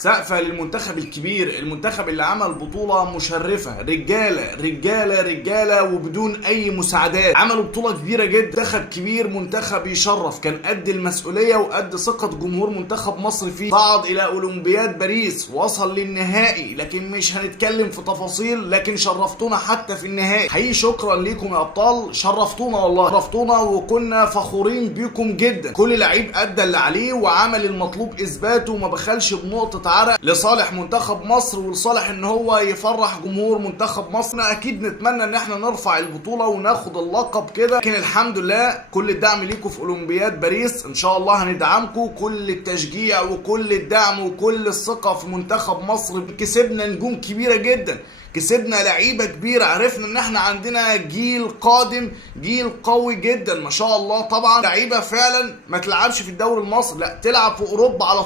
سقفة للمنتخب الكبير، المنتخب اللي عمل بطولة مشرفة، رجالة رجالة رجالة وبدون أي مساعدات، عملوا بطولة كبيرة جدا. منتخب كبير، منتخب يشرف، كان قد المسؤولية وقد ثقة جمهور منتخب مصر فيه. صعد إلى أولمبياد باريس، وصل للنهائي، لكن مش هنتكلم في تفاصيل، لكن شرفتونا حتى في النهائي. حقيقي شكرا ليكم يا أبطال، شرفتونا والله، شرفتونا وكنا فخورين بيكم جدا. كل لعيب أدى اللي عليه وعمل المطلوب إثباته وما بخلش بنقطة عرق لصالح منتخب مصر ولصالح ان هو يفرح جمهور منتخب مصر. اكيد نتمنى ان احنا نرفع البطولة وناخد اللقب كده، لكن الحمد لله كل الدعم ليكم في اولمبياد باريس، ان شاء الله هندعمكم، كل التشجيع وكل الدعم وكل الثقة في منتخب مصر. كسبنا نجوم كبيرة جدا، كسبنا لعيبه كبيره، عرفنا ان احنا عندنا جيل قادم، جيل قوي جدا ما شاء الله. طبعا لعيبه فعلا ما تلعبش في الدوري المصري، لا تلعب في اوروبا على